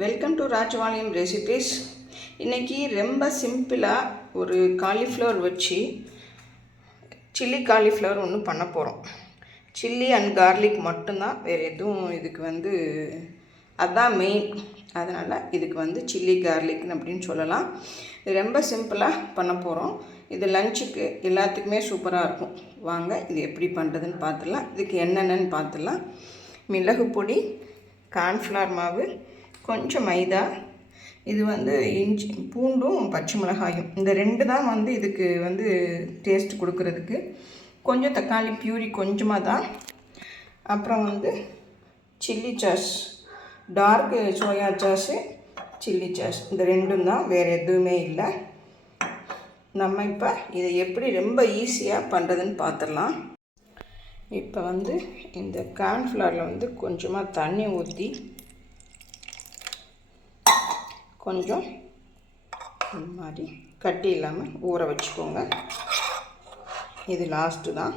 Welcome to ராஜ்வாலியம் recipes. இன்றைக்கி ரொம்ப சிம்பிளாக ஒரு காலிஃப்ளவர் வச்சு சில்லி காலிஃப்ளவர் ஒன்று பண்ண போகிறோம். சில்லி அண்ட் கார்லிக் மட்டும்தான், வேறு எதுவும் இதுக்கு அதுதான் மெயின். அதனால் இதுக்கு சில்லி கார்லிக்னு அப்படின்னு சொல்லலாம். இது ரொம்ப சிம்பிளாக பண்ண போகிறோம். இது லஞ்சுக்கு எல்லாத்துக்குமே சூப்பராக இருக்கும். வாங்க இது எப்படி பண்ணுறதுன்னு பார்த்துடலாம். இதுக்கு என்னென்னு பார்த்துடலாம். மிளகு பொடி, கார்ன்ஃப்ளவர் மாவு, கொஞ்சம் மைதா, இது இஞ்சி பூண்டும் பச்சை மிளகாயும், இந்த ரெண்டு தான் இதுக்கு டேஸ்ட் கொடுக்கறதுக்கு. கொஞ்சம் தக்காளி பியூரி கொஞ்சமாக தான். அப்புறம் chilli sauce, dark soya sauce, chilli sauce, இந்த ரெண்டும் தான், வேறு எதுவுமே இல்லை. நம்ம இப்போ இதை எப்படி ரொம்ப ஈஸியாக பண்ணுறதுன்னு பார்த்துடலாம். இப்போ இந்த கார்ன்ஃப்ளவரில் கொஞ்சமாக தண்ணி ஊற்றி கொஞ்சம் இந்த மாதிரி கட்டி இல்லாமல் ஊற வச்சுக்கோங்க. இது லாஸ்ட்டு தான்.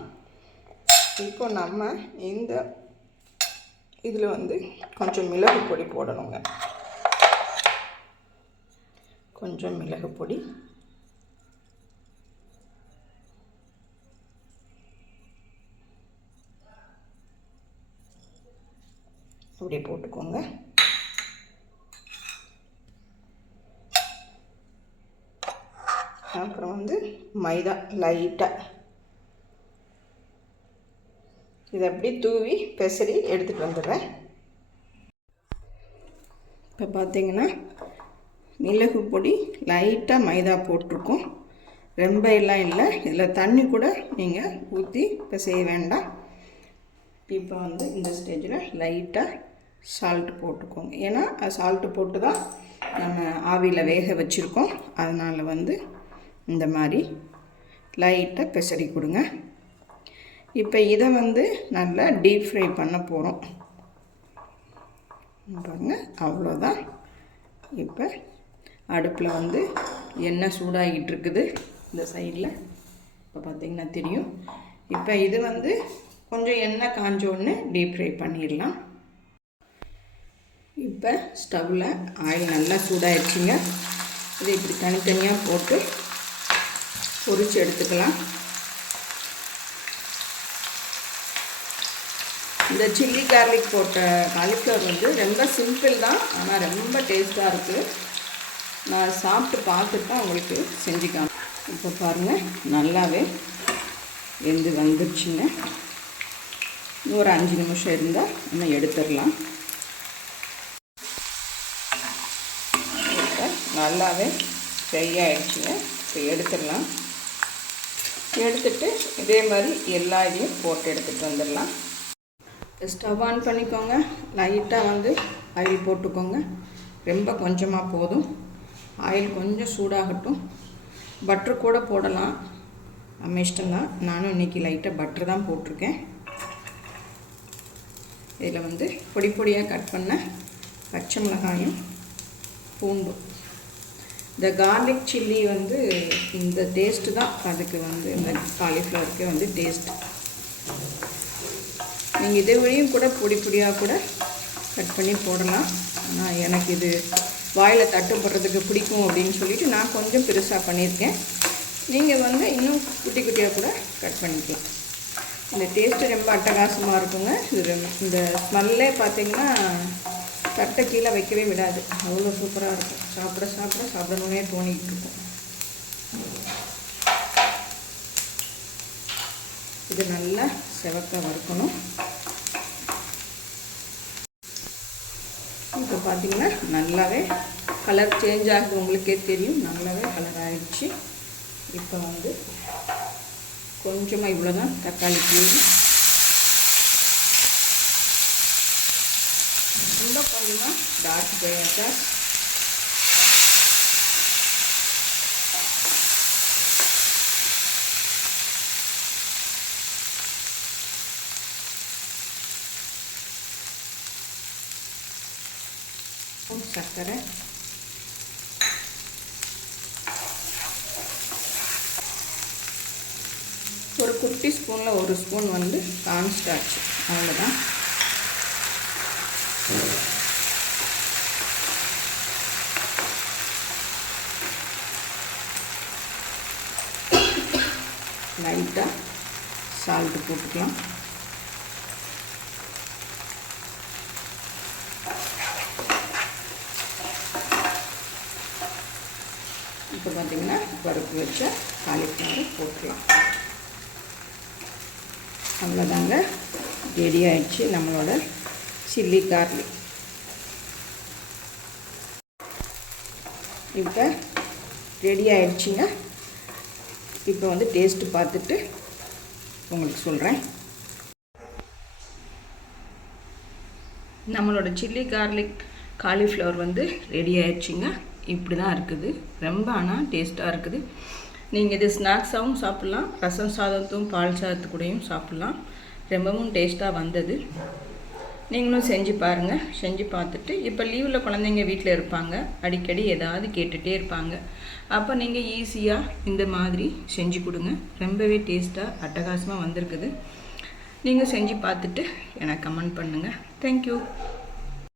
இப்போ நம்ம இந்த இதில் கொஞ்சம் மிளகு பொடி போடணுங்க. கொஞ்சம் மிளகு பொடி, இப்படி போட்டுக்கோங்க. அப்புறம் மைதா லைட்டாக இதை அப்படி தூவி பெசரி எடுத்துகிட்டு வந்துடுறேன். இப்போ பார்த்திங்கன்னா மிளகு பொடி லைட்டாக மைதா போட்டிருக்கோம், ரொம்ப எல்லாம் இல்லை. இதில் தண்ணி கூட நீங்கள் ஊற்றி பிசைய வேண்டாம். இப்போ இந்த ஸ்டேஜில் லைட்டாக சால்ட்டு போட்டுக்கோங்க. ஏன்னா சால்ட்டு போட்டு தான் நம்ம ஆவியில் வேக வச்சுருக்கோம். அதனால் இந்த மாதிரி லைட்டாக பெசரி கொடுங்க. இப்போ இதை நல்லா டீப் ஃப்ரை பண்ண போகிறோம். பாருங்கள், அவ்வளோதான். இப்போ அடுப்பில் எண்ணெய் சூடாகிட்டு இருக்குது இந்த சைடில். இப்போ பார்த்திங்கன்னா தெரியும். இப்போ இது கொஞ்சம் எண்ணெய் காஞ்சோன்னு டீப் ஃப்ரை பண்ணிடலாம். இப்போ ஸ்டவ்வில் ஆயில் நல்லா சூடாகிடுச்சிங்க. இதை இப்படி தனித்தனியாக போட்டு பொரித்து எடுத்துக்கலாம். இந்த சில்லி கார்லிக் போட்ட காலிஃப்ளவர் ரொம்ப சிம்பிள் தான், ஆனால் ரொம்ப டேஸ்ட்டாக இருக்குது. நான் சாப்பிட்டு பார்த்துட்டு தான் உங்களுக்கு செஞ்சுக்கலாம். இப்போ பாருங்கள், நல்லாவே வெந்து வந்துடுச்சுங்க. ஒரு 5 நிமிஷம் இருந்தால் நம்ம எடுத்துடலாம். இப்போ நல்லாவே ஃப்ரை ஆகிடுச்சுங்க. இப்போ எடுத்துடலாம். எடுத்துட்டு இதே மாதிரி எல்லா இதையும் போட்டு எடுத்துகிட்டு வந்துடலாம். ஸ்டவ் ஆன் பண்ணிக்கோங்க. லைட்டாக ஆயில் போட்டுக்கோங்க. ரொம்ப கொஞ்சமாக போதும். ஆயில் கொஞ்சம் சூடாகட்டும். பட்ரு கூட போடலாம், நம்ம இஷ்டம்தான். நானும் இன்றைக்கி லைட்டாக பட்ரு தான் போட்டிருக்கேன். இதில் பொடி பொடியாக கட் பண்ண பச்சை மிளகாயும் பூண்டும். இந்த கார்லிக் சில்லி இந்த டேஸ்ட்டு தான் அதுக்கு இந்த காலிஃப்ளவருக்கு டேஸ்ட். நீங்கள் இதே வழியும் கூட பொடி பொடியாக கூட கட் பண்ணி போடலாம். ஆனால் எனக்கு இது வாயில் தட்டுப்படுறதுக்கு பிடிக்கும் அப்படின்னு சொல்லிட்டு நான் கொஞ்சம் பெருசாக பண்ணியிருக்கேன். நீங்கள் இன்னும் குட்டி குட்டியாக கூட கட் பண்ணிக்கலாம். இந்த டேஸ்ட்டு ரொம்ப அட்டகாசமாக இருக்குங்க. இது இந்த ஸ்மெல்லே பார்த்திங்கன்னா தட்டை கீழே வைக்கவே விடாது, அவ்வளோ சூப்பராக இருக்கும். சாப்பிடணுன்னே தோணிக்கிட்டு இருக்கும். இது நல்லா செவக்க வறுக்கணும். இப்போ பார்த்திங்கன்னா நல்லாவே கலர் சேஞ்ச் ஆகுது, உங்களுக்கே தெரியும். நல்லாவே கலர் ஆகிடுச்சு. இப்போ கொஞ்சமாக இவ்வளோ தான் தக்காளி பியூரி, இன்னும் கொஞ்சமாக டார்க் சோயா சாஸ், சர்க்கரை, ஒரு குட்டி ஸ்பூனில் 1 ஸ்பூன் கார்ன் ஸ்டார்ச், அவ்வளோதான். லைட்டாக சால்ட்டு போட்டுக்கலாம். இப்போ பார்த்திங்கன்னா பருப்பு வச்ச காலிஃப்ளவர் போட்டுக்கலாம். அவ்வளோதாங்க, ரெடி ஆகிடுச்சு நம்மளோட சில்லி கார்லிக். இப்போ ரெடி ஆகிடுச்சிங்க. இப்போ வந்து டேஸ்ட்டு பார்த்துட்டு உங்களுக்கு சொல்கிறேன். நம்மளோட சில்லி கார்லிக் காலிஃப்ளவர் வந்து ரெடி ஆகிடுச்சிங்க. இப்படி தான் இருக்குது. ரொம்ப ஆனால் டேஸ்ட்டாக இருக்குது. நீங்கள் இது ஸ்நாக்ஸாகவும் சாப்பிட்லாம், ரசம் சாதத்தும் பால் சாதத்து கூடயும் சாப்பிட்லாம். ரொம்பவும் டேஸ்ட்டாக வந்தது. நீங்களும் செஞ்சு பாருங்கள். செஞ்சு பார்த்துட்டு, இப்போ லீவில் குழந்தைங்க வீட்டில் இருப்பாங்க, அடிக்கடி ஏதாவது கேட்டுகிட்டே இருப்பாங்க. அப்போ நீங்கள் ஈஸியாக இந்த மாதிரி செஞ்சு கொடுங்க. ரொம்பவே டேஸ்ட்டாக அட்டகாசமாக வந்திருக்குது. நீங்கள் செஞ்சு பார்த்துட்டு எனக்கு கமெண்ட் பண்ணுங்கள். தேங்க்யூ.